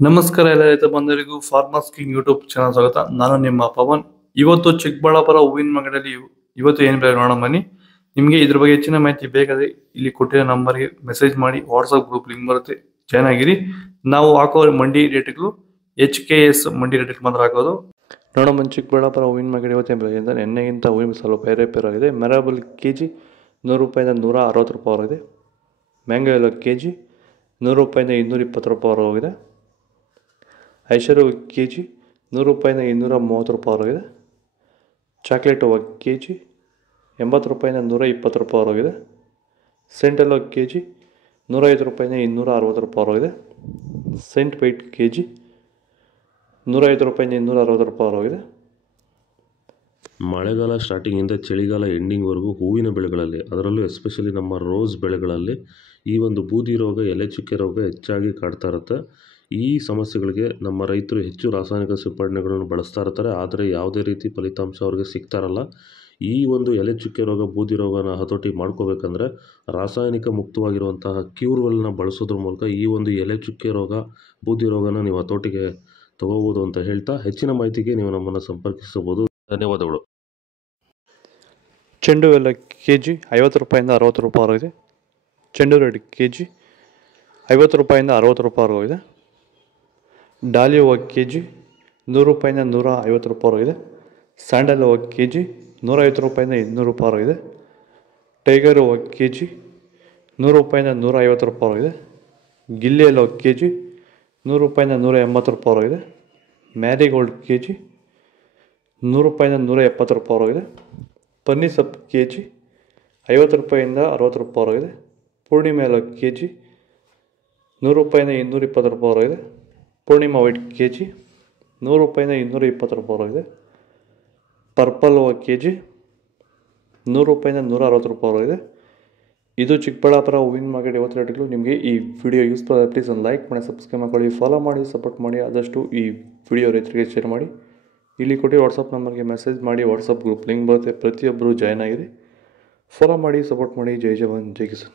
ನಮಸ್ಕಾರ ಎಲ್ಲ ರೈತ ಬಂಧುಗಳಿಗೂ ಫಾರ್ಮರ್ಸ್ ಕಿಂಗ್ ಯೂಟ್ಯೂಬ್ ಚಾನಲ್ ಸ್ವಾಗತ. ನಾನು ನಿಮ್ಮ ಪವನ್. ಇವತ್ತು ಚಿಕ್ಕಬಳ್ಳಾಪುರ ಹೂವಿನ ಮಾರ್ಕೆಟಲ್ಲಿ ಇವತ್ತು ಏನು ಬೆಲೆ ನೋಡೋಣ ಬನ್ನಿ. ನಿಮಗೆ ಇದ್ರ ಬಗ್ಗೆ ಹೆಚ್ಚಿನ ಮಾಹಿತಿ ಬೇಕಾದ್ರೆ ಇಲ್ಲಿ ಕೊಟ್ಟಿರೋ ನಂಬರ್ಗೆ ಮೆಸೇಜ್ ಮಾಡಿ, ವಾಟ್ಸ್ಆಪ್ ಗ್ರೂಪ್ ಲಿಂಕ್ ಬರುತ್ತೆ, ಜಾಯ್ನ್ ಆಗಿರಿ. ನಾವು ಹಾಕೋ ಮಂಡಿ ರೇಟ್ಗಳು HKS ಮಂಡಿ ರೇಟ್ ಮಾತ್ರ ಹಾಕೋದು. ನೋಡೋಣ ಬನ್ನಿ, ಚಿಕ್ಕಬಳ್ಳಾಪುರ ಹೂವಿನ ಮಾರ್ಕೆಟ್ ಇವತ್ತೇನು ಬೆಲೆ ಅಂತ. ಎಣ್ಣೆಗಿಂತ ಹೂವಿನ ಸ್ವಲ್ಪ ಏರುಪೇರಾಗಿದೆ. ಮೆರಾಬಲ್ KG 100 ರೂಪಾಯಿಂದ 160 ರೂಪಾಯಿ ಆಗಿದೆ. ಮ್ಯಾಂಗೋ ಎಲ್ಲ KG 100 ರೂಪಾಯಿಂದ 220 ರೂಪಾಯಿ ಹೋಗಿದೆ. ಐಶ್ವರ್ಯ KG 100 ರೂಪಾಯಿಂದ 230 ರೂಪಾಯಿ ಆಗಿದೆ. ಚಾಕ್ಲೇಟ್ KG 80 ರೂಪಾಯಿಂದ 120 ರೂಪಾಯಿ ಆಗಿದೆ. ಸೆಂಟೆಲ್ಲ KG 105 ರೂಪಾಯಿಂದ 260 ರೂಪಾಯಿ ಆಗಿದೆ. ಸೆಂಟ್ ವೈಟ್ KG 105 ರೂಪಾಯಿಂದ 260 ರೂಪಾಯಿ ಆಗಿದೆ. ಮಳೆಗಾಲ ಸ್ಟಾರ್ಟಿಂಗಿಂದ ಚಳಿಗಾಲ ಎಂಡಿಂಗ್ವರೆಗೂ ಹೂವಿನ ಬೆಳೆಗಳಲ್ಲಿ, ಅದರಲ್ಲೂ ಎಸ್ಪೆಷಲಿ ನಮ್ಮ ರೋಸ್ ಬೆಳೆಗಳಲ್ಲಿ ಈ ಒಂದು ಬೂದಿ ರೋಗ, ಎಲೆ ಚುಕ್ಕೆ ರೋಗ ಹೆಚ್ಚಾಗಿ ಕಾಡ್ತಾ ಇರುತ್ತೆ. ಈ ಸಮಸ್ಯೆಗಳಿಗೆ ನಮ್ಮ ರೈತರು ಹೆಚ್ಚು ರಾಸಾಯನಿಕ ಸಿಂಪಡಣೆಗಳನ್ನು ಬಳಸ್ತಾ ಇರ್ತಾರೆ, ಆದರೆ ಯಾವುದೇ ರೀತಿ ಫಲಿತಾಂಶ ಅವ್ರಿಗೆ ಸಿಗ್ತಾ ಇರಲ್ಲ. ಈ ಒಂದು ಎಲೆ ಚುಕ್ಕೆ ರೋಗ, ಬೂದಿ ರೋಗನ ಹತೋಟಿ ಮಾಡ್ಕೋಬೇಕಂದ್ರೆ ರಾಸಾಯನಿಕ ಮುಕ್ತವಾಗಿರುವಂತಹ ಕ್ಯೂರ್ಗಳನ್ನ ಬಳಸೋದ್ರ ಮೂಲಕ ಈ ಒಂದು ಎಲೆ ಚುಕ್ಕೆ ರೋಗ, ಬೂದಿ ರೋಗನ ನೀವು ಹತೋಟಿಗೆ ತಗೋಬೋದು ಅಂತ ಹೇಳ್ತಾ, ಹೆಚ್ಚಿನ ಮಾಹಿತಿಗೆ ನೀವು ನಮ್ಮನ್ನು ಸಂಪರ್ಕಿಸಬಹುದು. ಧನ್ಯವಾದಗಳು. ಚೆಂಡು ಎಲ್ಲ KG 50 ರೂಪಾಯಿಂದ 60 ರೂಪಾಯಿ ಆಗಿದೆ. ಚೆಂಡು ರೆಡ್ KG 50 ರೂಪಾಯಿಂದ 60 ರೂಪಾಯಿ ಆಗಿದೆ. ಡಾಲಿ ಹೂವು KG 100 ರೂಪಾಯಿಂದ 150 ರೂಪಾಯಿ ಆಗಿದೆ. ಸ್ಯಾಂಡಲ್ ಹೂವು KG 150 ರೂಪಾಯಿಂದ 200 ರೂಪಾಯಿ ಆಗಿದೆ. ಟೈಗರ್ ಹೂವು KG 100 ರೂಪಾಯಿಂದ 150 ರೂಪಾಯಿ ಆಗಿದೆ. ಗಿಲ್ಲಿ ಎಲ್ಲ KG 100 ರೂಪಾಯಿಂದ 180 ರೂಪಾಯಿ ಆಗಿದೆ. ಮ್ಯಾರಿಗೋಲ್ಡ್ KG 100 ರೂಪಾಯಿಂದ 170 ರೂಪಾಯಿ ಆಗಿದೆ. ಪನ್ನೀರ್ ಸೊಪ್ಪು KG 50 ರೂಪಾಯಿಂದ 60 ರೂಪಾಯಿ ಆಗಿದೆ. ಪೂರ್ಣಿಮೆ ಎಲ್ಲ KG 100 ರೂಪಾಯಿಂದ 220 ರೂಪಾಯಿ ಆಗಿದೆ. ಪೂರ್ಣಿಮಾ ವೈಟ್ KG 100 ರೂಪಾಯಿಂದ 220 ರೂಪಾಯಿ ಆಗಿದೆ. ಪರ್ಪಲ್ ಹೂವು KG 100 ರೂಪಾಯಿಂದ 160 ರೂಪಾಯಿ ಆಗಿದೆ. ಇದು ಚಿಕ್ಕಬಳ್ಳಾಪುರ ಹೂವಿನ ಮಾರ್ಕೆಟ್ ಇವತ್ತು ರೇಟ್ಗಳು. ನಿಮಗೆ ಈ ವಿಡಿಯೋ ಯೂಸ್ಫುಲ್ ಆದರೆ ಪ್ಲೀಸ್ ಒಂದು ಲೈಕ್ ಮಾಡಿ, ಸಬ್ಸ್ಕ್ರೈಬ್ ಮಾಡ್ಕೊಳ್ಳಿ, ಫಾಲೋ ಮಾಡಿ, ಸಪೋರ್ಟ್ ಮಾಡಿ. ಆದಷ್ಟು ಈ ವಿಡಿಯೋ ರೈತರಿಗೆ ಶೇರ್ ಮಾಡಿ. ಇಲ್ಲಿ ಕೊಟ್ಟು ವಾಟ್ಸಪ್ ನಂಬರ್ಗೆ ಮೆಸೇಜ್ ಮಾಡಿ, ವಾಟ್ಸಪ್ ಗ್ರೂಪ್ ಲಿಂಕ್ ಬರುತ್ತೆ, ಪ್ರತಿಯೊಬ್ಬರು ಜಾಯ್ನ್ ಆಗಿರಿ, ಫಾಲೋ ಮಾಡಿ, ಸಪೋರ್ಟ್ ಮಾಡಿ. ಜೈ ಜವಾನ್, ಜೈ ಕಿಸಾನ್.